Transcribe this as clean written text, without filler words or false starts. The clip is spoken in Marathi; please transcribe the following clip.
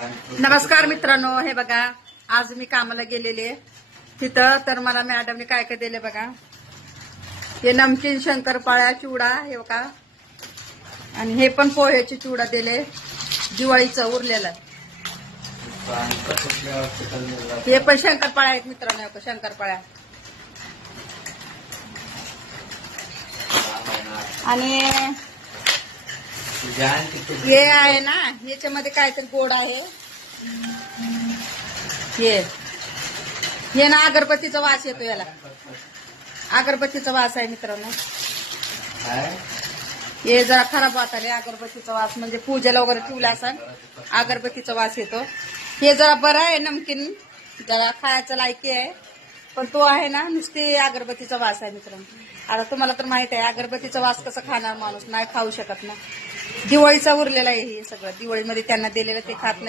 नमस्कार मित्रांनो, हे बघा आज मी कामाला गेलेले तिथं तर मला मॅडमने काय काय दिले बघा. हे नमकीन शंकरपाळ्या चिवडा हे बघा, आणि हे पण पोह्याची चिवडा दिले दिवाळीचं उरलेलं. हे पण शंकरपाळ्या आहेत मित्रांनो, हे बघा शंकरपाळ्या. आणि हे आहे ना, ह्याच्यामध्ये काहीतरी गोड आहे. हे ना अगरबत्तीचा वास येतो, याला अगरबत्तीचा वास आहे मित्रांनो. हे जरा खराब वाटाले अगरबत्तीचा वास, म्हणजे पूजेला वगैरे ठेवला असा अगरबत्तीचा वास येतो. हे जरा बरं आहे, नमकीन जरा खायचं लायकी आहे, पण तो आहे ना नुसती अगरबत्तीचा वास आहे मित्रांनो. आता तुम्हाला तर माहित आहे अगरबत्तीचा वास कसं खाणार माणूस, नाही खाऊ शकत ना. दिवाळीचा उरलेला आहे हे सगळं, दिवाळीमध्ये त्यांना दिलेलं ते खात नाही.